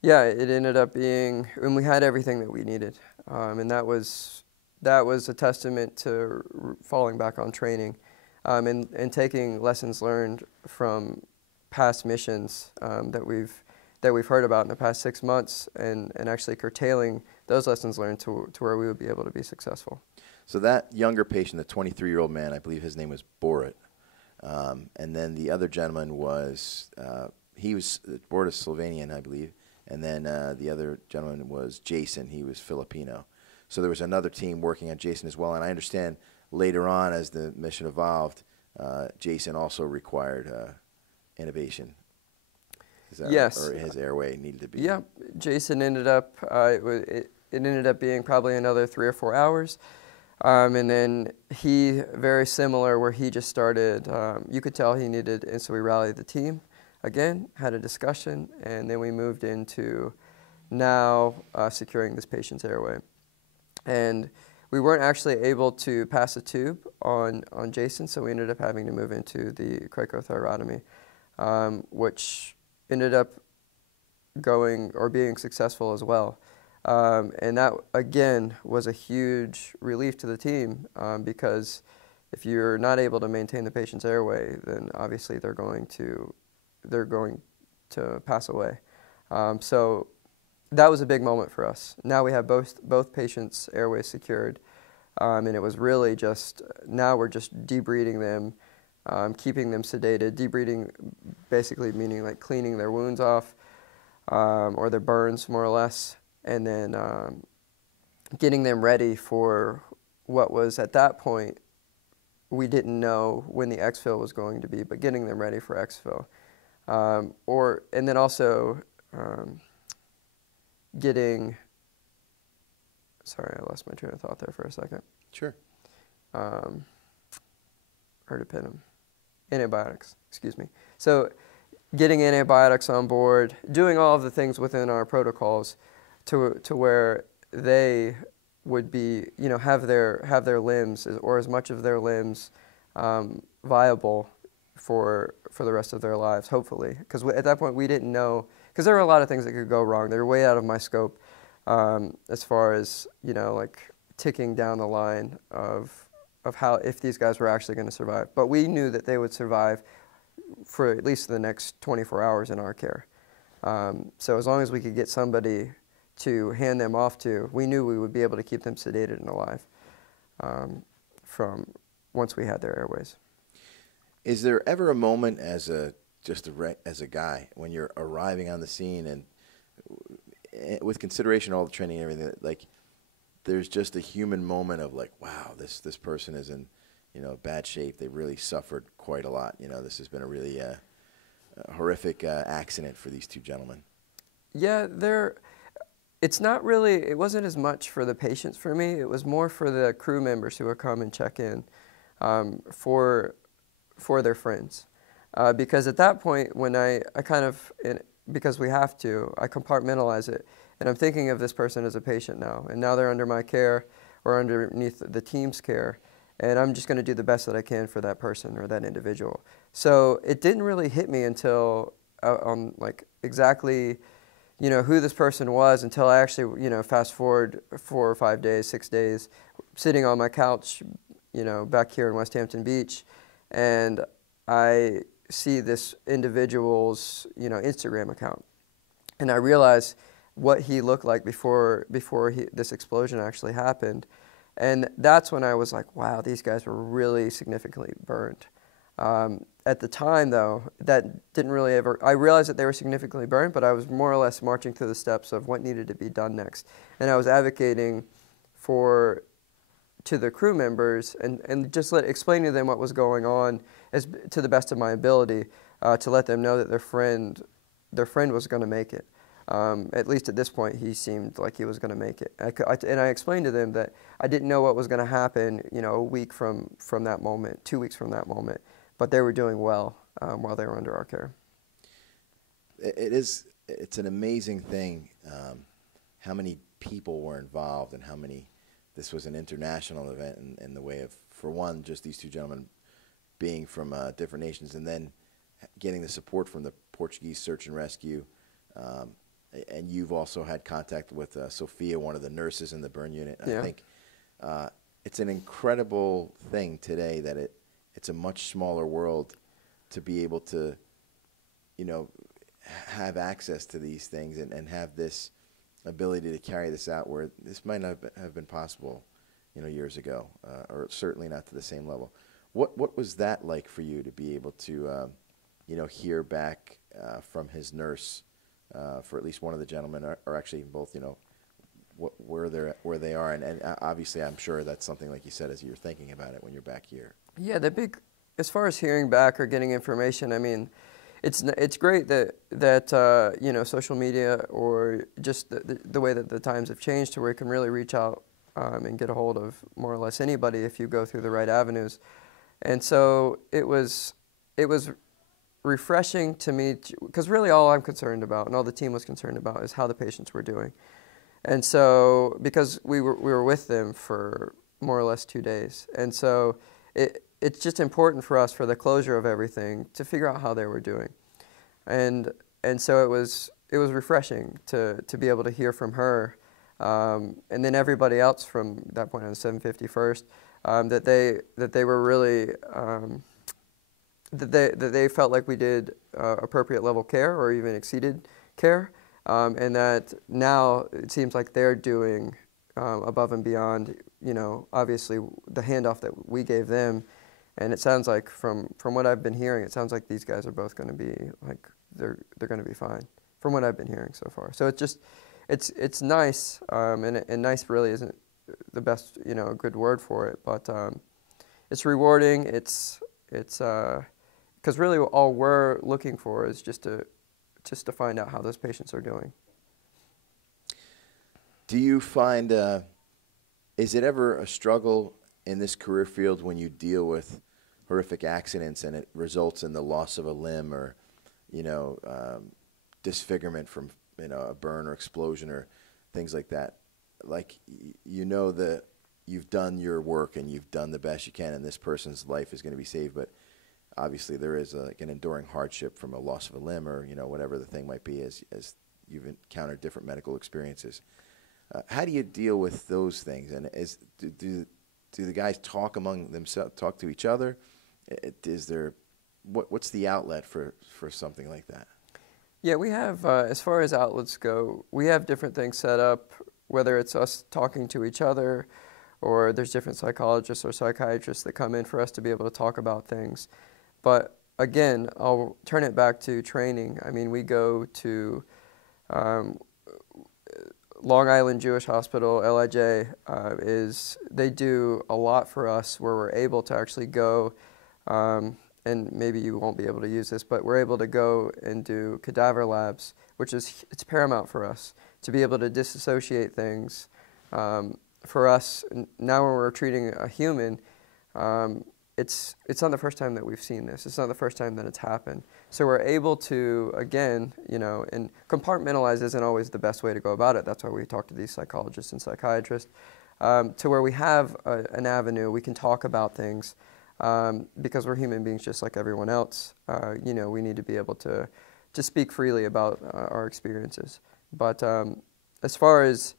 Yeah, it ended up being, and we had everything that we needed, and that was a testament to falling back on training, and taking lessons learned from past missions that we've heard about in the past 6 months, and actually curtailing those lessons learned to where we would be able to be successful. So that younger patient, the 23-year-old man, I believe his name was Borat. And then the other gentleman was, Borat is Slovenian, I believe, and then the other gentleman was Jason. He was Filipino. So there was another team working on Jason as well, and I understand later on as the mission evolved, Jason also required intubation. Is that yes. Right? Or his airway needed to be. Yeah, Jason ended up, it ended up being probably another 3 or 4 hours. And then he, very similar, where he just started, you could tell he needed, and so we rallied the team again, had a discussion, and then we moved into now securing this patient's airway. And we weren't actually able to pass a tube on Jason, so we ended up having to move into the cricothyrotomy, which ended up going or being successful as well. And that, again, was a huge relief to the team because if you're not able to maintain the patient's airway, then obviously they're going to pass away. So that was a big moment for us. Now we have both patients' airways secured, and it was really just, now we're just debriding them, keeping them sedated. Debriding basically meaning like cleaning their wounds off or their burns, more or less, and then getting them ready for what was, at that point, we didn't know when the exfil was going to be, but getting them ready for exfil. And then also getting, sorry, I lost my train of thought there for a second. Sure. Ertapenem. Antibiotics, excuse me. So getting antibiotics on board, doing all of the things within our protocols to where they would be, you know, have their limbs or as much of their limbs viable for the rest of their lives, hopefully. Because at that point we didn't know, because there were a lot of things that could go wrong. They were way out of my scope as far as, you know, like ticking down the line of how, if these guys were actually going to survive. But we knew that they would survive for at least the next 24 hours in our care. So as long as we could get somebody to hand them off to, we knew we would be able to keep them sedated and alive from once we had their airways. Is there ever a moment as a guy when you're arriving on the scene and with consideration of all the training and everything, like there's just a human moment of like, wow, this person is in, you know, bad shape. They really suffered quite a lot. You know, this has been a really horrific accident for these two gentlemen. Yeah, It's not really, it wasn't as much for the patients for me. It was more for the crew members who would come and check in for their friends. Because at that point, when I kind of, because we have to, I compartmentalize it. And I'm thinking of this person as a patient now. And now they're under my care or underneath the team's care. And I'm just going to do the best that I can for that person or that individual. So it didn't really hit me until on like exactly, you know, who this person was until I actually, you know, fast forward 4 or 5 days, 6 days, sitting on my couch, you know, back here in Westhampton Beach, and I see this individual's, you know, Instagram account, and I realize what he looked like before this explosion actually happened, and that's when I was like, wow, these guys were really significantly burned. At the time, though, that didn't really ever, I realized that they were significantly burned, but I was more or less marching through the steps of what needed to be done next. And I was advocating to the crew members and just explaining to them what was going on to the best of my ability, to let them know that their friend was going to make it. At least at this point, he seemed like he was going to make it. And I explained to them that I didn't know what was going to happen, you know, a week from that moment, 2 weeks from that moment. But they were doing well while they were under our care. It's an amazing thing how many people were involved and how many, this was an international event in the way of, for one, just these two gentlemen being from different nations, and then getting the support from the Portuguese search and rescue. And you've also had contact with Sophia, one of the nurses in the burn unit. Yeah. I think it's an incredible thing today that it's a much smaller world to be able to, you know, have access to these things and have this ability to carry this out where this might not have been possible, you know, years ago, or certainly not to the same level. What was that like for you to be able to, you know, hear back from his nurse, for at least one of the gentlemen, or actually both, you know, where they are, and obviously I'm sure that's something, like you said, as you're thinking about it when you're back here. Yeah, as far as hearing back or getting information, I mean, it's great that you know, social media or just the way that the times have changed to where you can really reach out and get a hold of more or less anybody if you go through the right avenues. And so it was refreshing to me, because really all I'm concerned about and all the team was concerned about is how the patients were doing. And so, because we were with them for more or less 2 days, and so it's just important for us, for the closure of everything, to figure out how they were doing, and so it was refreshing to be able to hear from her, and then everybody else from that point on the 751st, that they were really that they felt like we did appropriate level care or even exceeded care. And that now it seems like they're doing above and beyond, you know, obviously the handoff that we gave them. And it sounds like from what I've been hearing, it sounds like these guys are both going to be, like, they're going to be fine from what I've been hearing so far. So it's nice, and nice really isn't the best, you know, good word for it, but it's rewarding. It's because really all we're looking for is just to find out how those patients are doing. Do you find, is it ever a struggle in this career field when you deal with horrific accidents and it results in the loss of a limb or, you know, disfigurement from, you know, a burn or explosion or things like that? Like, you know that you've done your work and you've done the best you can and this person's life is going to be saved, but obviously there is like an enduring hardship from a loss of a limb or, you know, whatever the thing might be as you've encountered different medical experiences. How do you deal with those things? And do the guys talk among themselves, talk to each other? Is there, what's the outlet for something like that? Yeah, we have, as far as outlets go, we have different things set up, whether it's us talking to each other or there's different psychologists or psychiatrists that come in for us to be able to talk about things. But again, I'll turn it back to training. I mean, we go to Long Island Jewish Hospital, LIJ, they do a lot for us where we're able to actually go and maybe you won't be able to use this, but we're able to go and do cadaver labs, which is, it's paramount for us to be able to disassociate things. For us, now when we're treating a human, it's not the first time that we've seen this. It's not the first time that it's happened. So we're able to, again, you know, and compartmentalize isn't always the best way to go about it. That's why we talk to these psychologists and psychiatrists, to where we have an avenue, we can talk about things, because we're human beings just like everyone else. You know, we need to be able to speak freely about our experiences. But as far as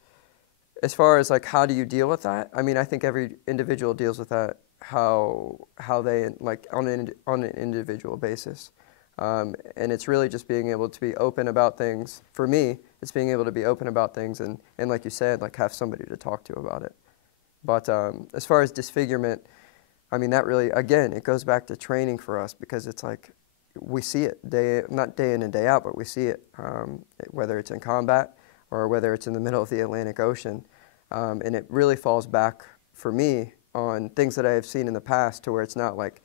like how do you deal with that? I mean, I think every individual deals with that how they, like, on an individual basis. And it's really just being able to be open about things. For me, it's being able to be open about things and like you said, like have somebody to talk to about it. But as far as disfigurement, I mean, that really, again, it goes back to training for us, because it's like we see it not day in and day out, but we see it, whether it's in combat or whether it's in the middle of the Atlantic Ocean. And it really falls back for me on things that I have seen in the past, to where it's not like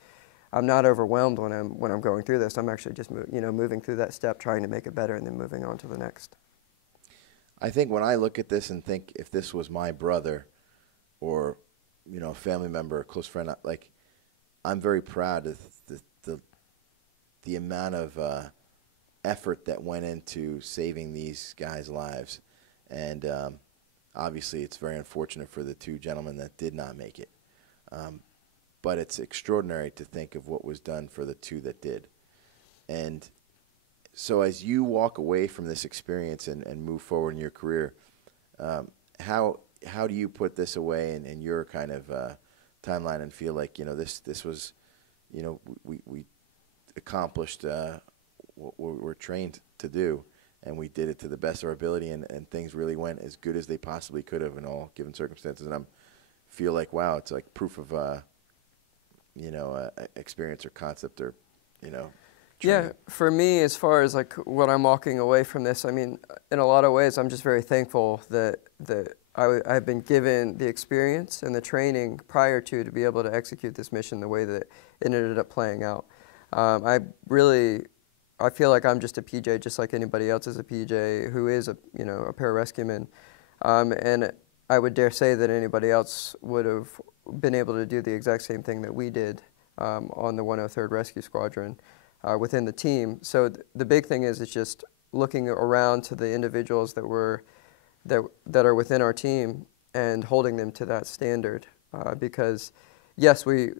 I'm not overwhelmed when I'm going through this. I'm actually just moving through that step, trying to make it better, and then moving on to the next. I think when I look at this and think, if this was my brother or, you know, a family member, a close friend, like, I'm very proud of the amount of effort that went into saving these guys' lives. And obviously it's very unfortunate for the two gentlemen that did not make it. But it's extraordinary to think of what was done for the two that did. And so as you walk away from this experience and move forward in your career, how do you put this away in your kind of timeline and feel like, you know, this was, you know, we accomplished what we're trained to do, and we did it to the best of our ability, and things really went as good as they possibly could have in all given circumstances. And I feel like, wow, it's like proof of, you know, experience or concept, or, you know, training. Yeah, for me, as far as like what I'm walking away from this, I mean, in a lot of ways, I'm just very thankful that I've been given the experience and the training prior to be able to execute this mission the way that it ended up playing out. I feel like I'm just a PJ, just like anybody else is a PJ who is a pararescueman, and I would dare say that anybody else would have been able to do the exact same thing that we did on the 103rd Rescue Squadron within the team. So the big thing is it's just looking around to the individuals that are within our team and holding them to that standard, because yes, we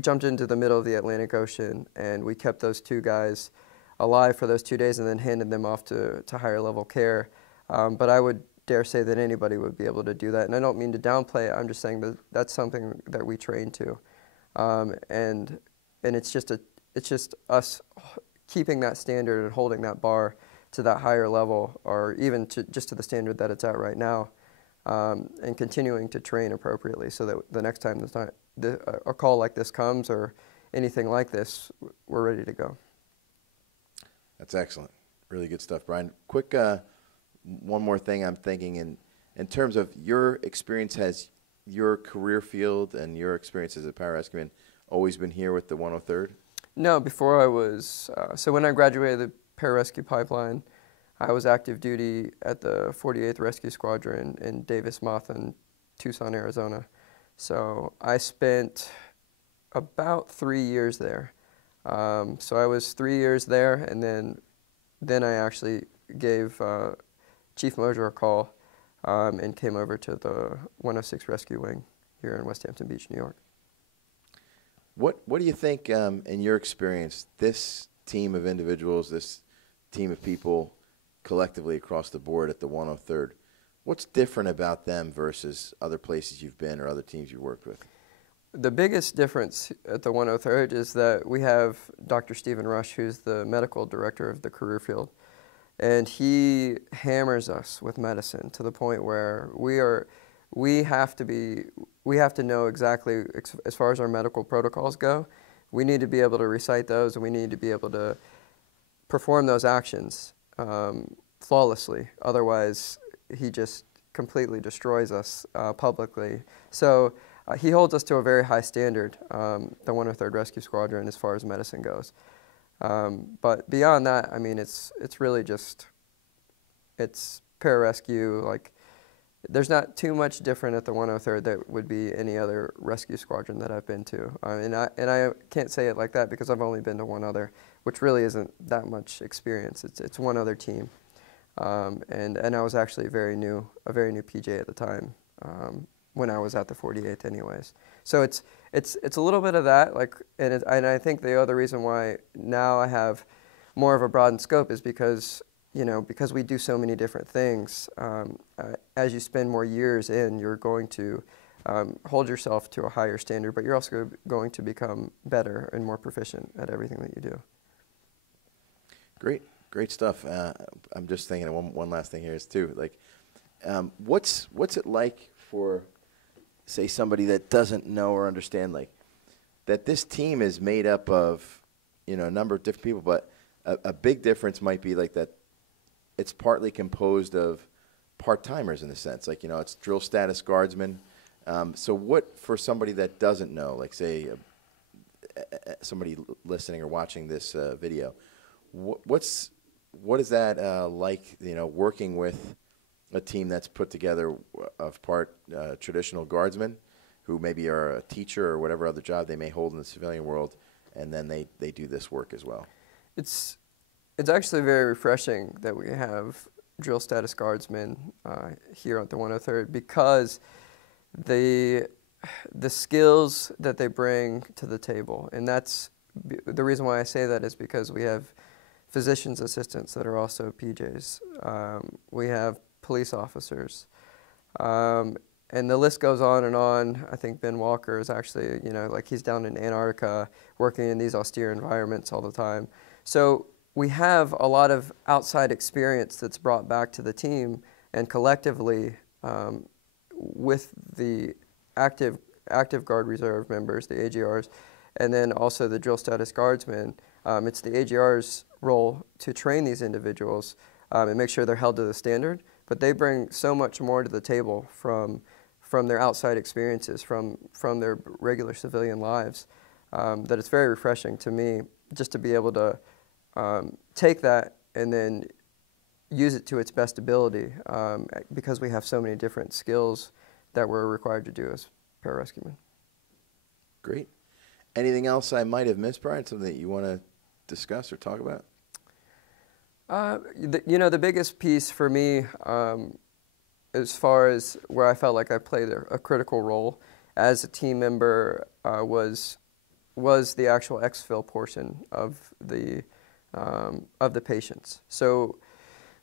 jumped into the middle of the Atlantic Ocean, and we kept those two guys alive for those 2 days and then handed them off to higher level care. But I would dare say that anybody would be able to do that. And I don't mean to downplay it. I'm just saying that that's something that we train to. And it's just us keeping that standard and holding that bar to that higher level, or even just to the standard that it's at right now, and continuing to train appropriately so that the next time a call like this comes or anything like this, we're ready to go. That's excellent. Really good stuff, Brian. Quick, one more thing I'm thinking in terms of your experience. Has your career field and your experience as a pararescueman always been here with the 103rd? No, before I was, so when I graduated the pararescue pipeline, I was active duty at the 48th Rescue Squadron in Davis-Moth in Tucson, Arizona. So I spent about 3 years there. So I was 3 years there, and then I actually gave Chief Moser a call and came over to the 106 Rescue Wing here in Westhampton Beach, New York. What do you think, in your experience, this team of individuals, this team of people collectively across the board at the 103rd, what's different about them versus other places you've been or other teams you've worked with? The biggest difference at the 103rd is that we have Dr. Stephen Rush, who's the medical director of the career field, and he hammers us with medicine to the point where we have to know exactly, as far as our medical protocols go, we need to be able to recite those, and we need to be able to perform those actions flawlessly. Otherwise, he just completely destroys us publicly. So he holds us to a very high standard, the 103rd Rescue Squadron, as far as medicine goes. But beyond that, I mean, it's really just, it's pararescue. Like, there's not too much different at the 103rd that would be any other rescue squadron that I've been to. And I can't say it like that because I've only been to one other, which really isn't that much experience. It's one other team. And I was actually a very new PJ at the time, when I was at the 48th anyways. So it's a little bit of that, like, and I think the other reason why now I have more of a broadened scope is because, you know, because we do so many different things. As you spend more years in, you're going to hold yourself to a higher standard, but you're also going to become better and more proficient at everything that you do. Great stuff. I'm just thinking of one last thing here is too, like, what's it like for, say, somebody that doesn't know or understand, like, that this team is made up of, you know, a number of different people, but a big difference might be like that it's partly composed of part-timers in a sense, like, you know, it's drill status guardsmen. So what, for somebody that doesn't know, like, say, somebody listening or watching this video, what is that like, you know, working with a team that's put together of part traditional guardsmen who maybe are a teacher or whatever other job they may hold in the civilian world, and then they do this work as well? It's actually very refreshing that we have drill status guardsmen here at the 103rd, because the skills that they bring to the table, and that's the reason why I say that is because we have physician's assistants that are also PJs. We have police officers. And the list goes on and on. I think Ben Walker is actually, you know, like, he's down in Antarctica working in these austere environments all the time. So we have a lot of outside experience that's brought back to the team, and collectively with the active guard reserve members, the AGRs, and then also the drill status guardsmen. It's the AGR's role to train these individuals and make sure they're held to the standard, but they bring so much more to the table from their outside experiences, from their regular civilian lives, that it's very refreshing to me just to be able to take that and then use it to its best ability, because we have so many different skills that we're required to do as pararescuemen. Great. Anything else I might have missed, Brian? Something that you want to discuss or talk about? You know, the biggest piece for me, as far as where I felt like I played a critical role as a team member, was the actual exfil portion of the patients. So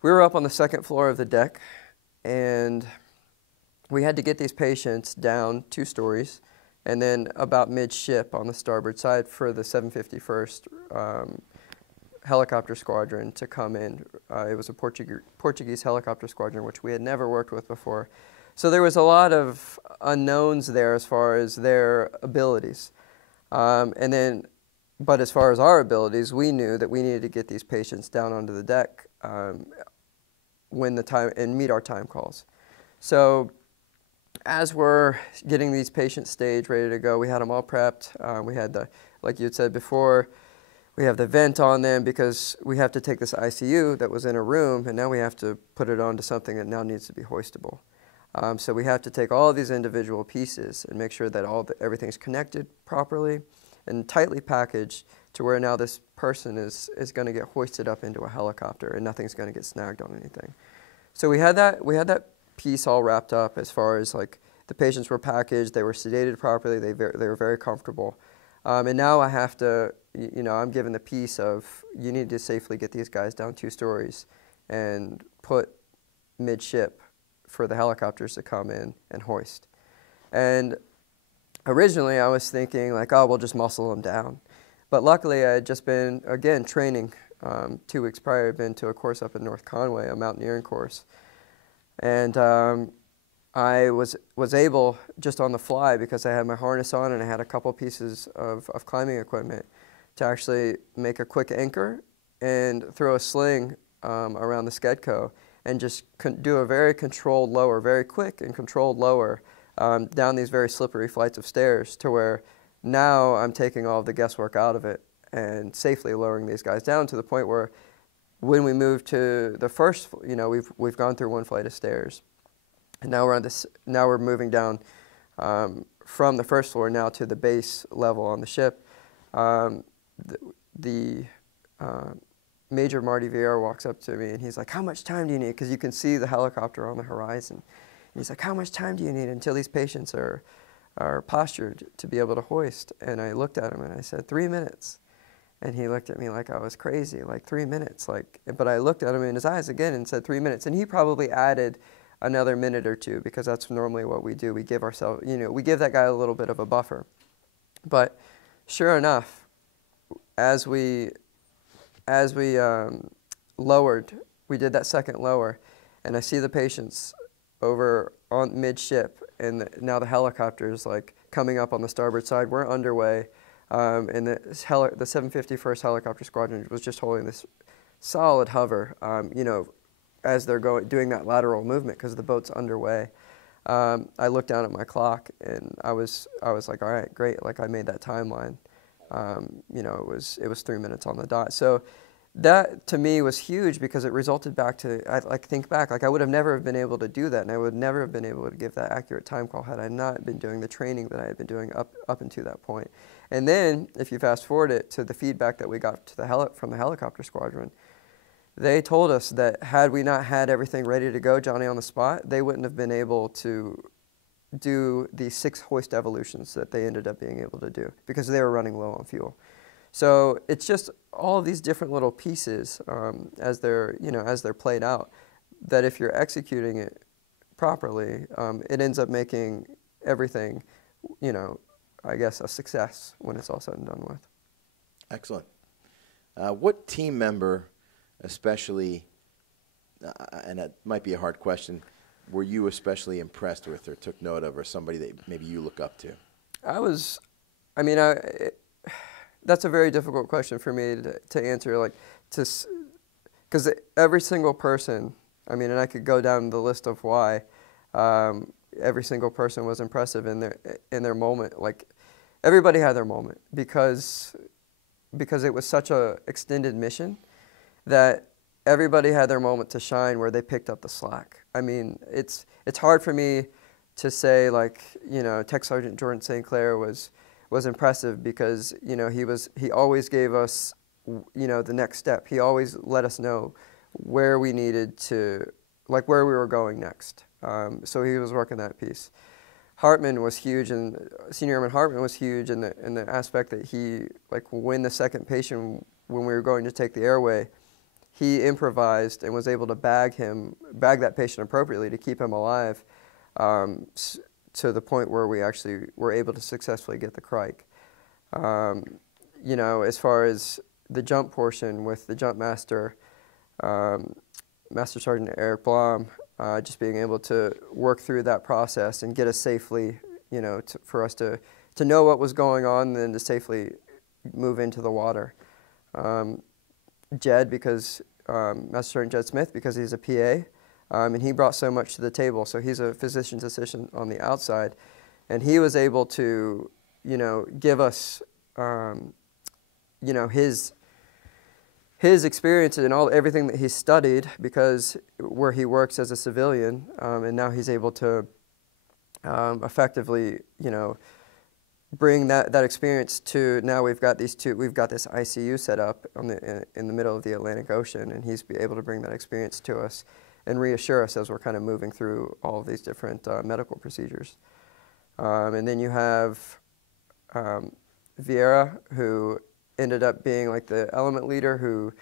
we were up on the second floor of the deck, and we had to get these patients down 2 stories, and then about midship on the starboard side for the 751st helicopter squadron to come in. It was a Portuguese helicopter squadron, which we had never worked with before. So there was a lot of unknowns there as far as their abilities. But as far as our abilities, we knew that we needed to get these patients down onto the deck when the time, and meet our time calls. So as we're getting these patients staged, ready to go, we had them all prepped. We had like you had said before, we have the vent on them because we have to take this ICU that was in a room, and now we have to put it onto something that now needs to be hoistable. So we have to take all these individual pieces and make sure that everything's connected properly and tightly packaged to where now this person is going to get hoisted up into a helicopter and nothing's going to get snagged on anything. So we had that piece all wrapped up as far as, like, the patients were packaged, they were sedated properly, they were very comfortable. And now I have to, you know, I'm given the piece of, you need to safely get these guys down 2 stories and put midship for the helicopters to come in and hoist. And originally I was thinking, like, oh, we'll just muscle them down. But luckily I had just been, again, training 2 weeks prior. I'd been to a course up in North Conway, a mountaineering course. And I was able, just on the fly, because I had my harness on and I had a couple pieces of climbing equipment, to actually make a quick anchor and throw a sling around the Skedco and just do a very controlled lower, very quick and controlled lower down these very slippery flights of stairs, to where now I'm taking all of the guesswork out of it and safely lowering these guys down to the point where when we move to the first, we've gone through one flight of stairs, and now we're on this. Now we're moving down from the first floor now to the base level on the ship. The Major Marty Vieira walks up to me and he's like, "How much time do you need?" Because you can see the helicopter on the horizon. And he's like, "How much time do you need until these patients are postured to be able to hoist?" And I looked at him and I said, 3 minutes. And he looked at me like I was crazy, like 3 minutes. But I looked at him in his eyes again and said 3 minutes. And he probably added another minute or two, because that's normally what we do. We give ourselves, we give that guy a little bit of a buffer. But sure enough, as we lowered, we did that second lower, and I see the patients over on midship, and now the helicopter is like coming up on the starboard side. We're underway, and the 751st Helicopter Squadron was just holding this solid hover, as they're doing that lateral movement because the boat's underway. I looked down at my clock and I was like, all right, great. Like, I made that timeline. It was 3 minutes on the dot. So that to me was huge, because it resulted back to, I would have never been able to do that, and I would never have been able to give that accurate time call had I not been doing the training that I had been doing up until that point. And then if you fast forward it to the feedback that we got to from the helicopter squadron, they told us that had we not had everything ready to go, Johnny on the spot, they wouldn't have been able to do the 6 hoist evolutions that they ended up being able to do, because they were running low on fuel. So it's just all of these different little pieces as they're played out, that if you're executing it properly, it ends up making everything, I guess, a success when it's all said and done with. Excellent. What team member, especially, and it might be a hard question, were you especially impressed with or took note of, or somebody that maybe you look up to? That's a very difficult question for me to answer, because every single person, and I could go down the list of why every single person was impressive in their moment. Like, everybody had their moment, because it was such a extended mission that everybody had their moment to shine where they picked up the slack. It's hard for me to say, Tech Sergeant Jordan St. Clair was impressive, because he always gave us the next step. He always let us know where we needed to, where we were going next. So he was working that piece. Hartman was huge, and Senior Airman Hartman was huge in the aspect that he, when the second patient, when we were going to take the airway, he improvised and was able to bag that patient appropriately to keep him alive, to the point where we actually were able to successfully get the Crike. As far as the jump portion with the jump master, Master Sergeant Eric Blom, just being able to work through that process and get us safely, for us to know what was going on, and then to safely move into the water. Jed, because Master Sergeant Jed Smith, because he's a PA, and he brought so much to the table. So he's a physician's assistant on the outside, and he was able to, give us, his experience and everything that he studied, because where he works as a civilian, and now he's able to effectively, bring that experience to, now we've got this ICU set up in the middle of the Atlantic Ocean, and he's able to bring that experience to us and reassure us as we're kind of moving through all of these different medical procedures. And then you have Vieira, who ended up being the element leader, who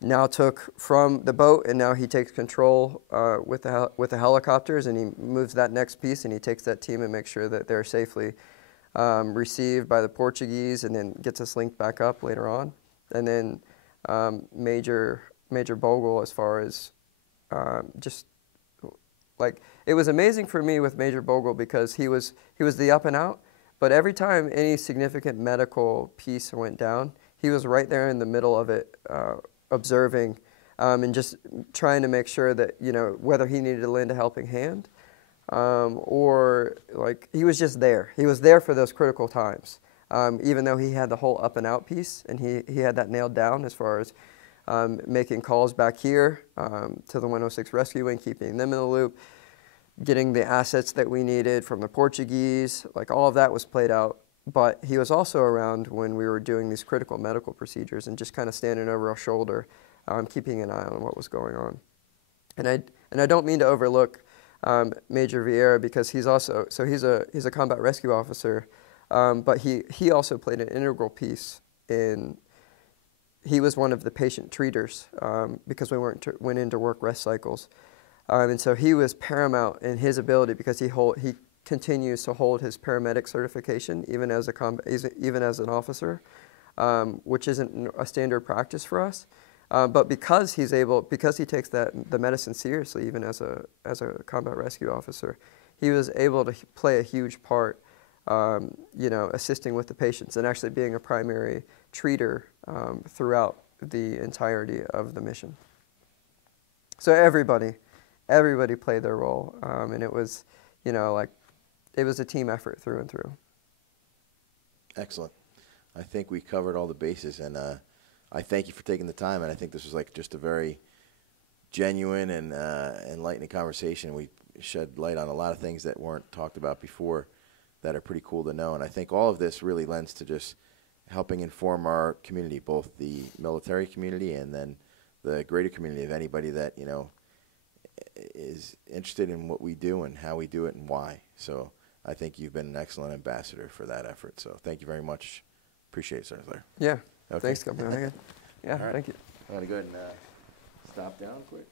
now took from the boat, and now he takes control with the helicopters, and he moves that next piece, and he takes that team and makes sure that they're safely received by the Portuguese, and then gets us linked back up later on. And then Major Bogle, as far as it was amazing for me with Major Bogle, because he was the up and out, but every time any significant medical piece went down, he was right there in the middle of it, observing, and just trying to make sure that, whether he needed to lend a helping hand, or like he was just there. He was there for those critical times. Even though he had the whole up and out piece, and he had that nailed down as far as making calls back here to the 106 Rescue Wing, keeping them in the loop, getting the assets that we needed from the Portuguese, like all of that was played out. But he was also around when we were doing these critical medical procedures and just kind of standing over our shoulder, keeping an eye on what was going on. And I don't mean to overlook Major Vieira, because he's a combat rescue officer, but he also played an integral piece in. He was one of the patient treaters because we went into work rest cycles, and so he was paramount in his ability, because he continues to hold his paramedic certification even as an officer, which isn't a standard practice for us. But because he takes the medicine seriously, even as a combat rescue officer, he was able to play a huge part, assisting with the patients and actually being a primary treater throughout the entirety of the mission. So everybody played their role, and it was, it was a team effort through and through. Excellent. I think we covered all the bases, and I thank you for taking the time, and I think this was like just a very genuine and enlightening conversation. We shed light on a lot of things that weren't talked about before that are pretty cool to know, and I think all of this really lends to just helping inform our community, both the military community and then the greater community of anybody that, is interested in what we do and how we do it and why. So I think you've been an excellent ambassador for that effort. So thank you very much. Appreciate it, Sergeant Dalere. Yeah. Okay. Thanks, Captain. Yeah, right. Thank you. I'm going to go ahead and stop down quick.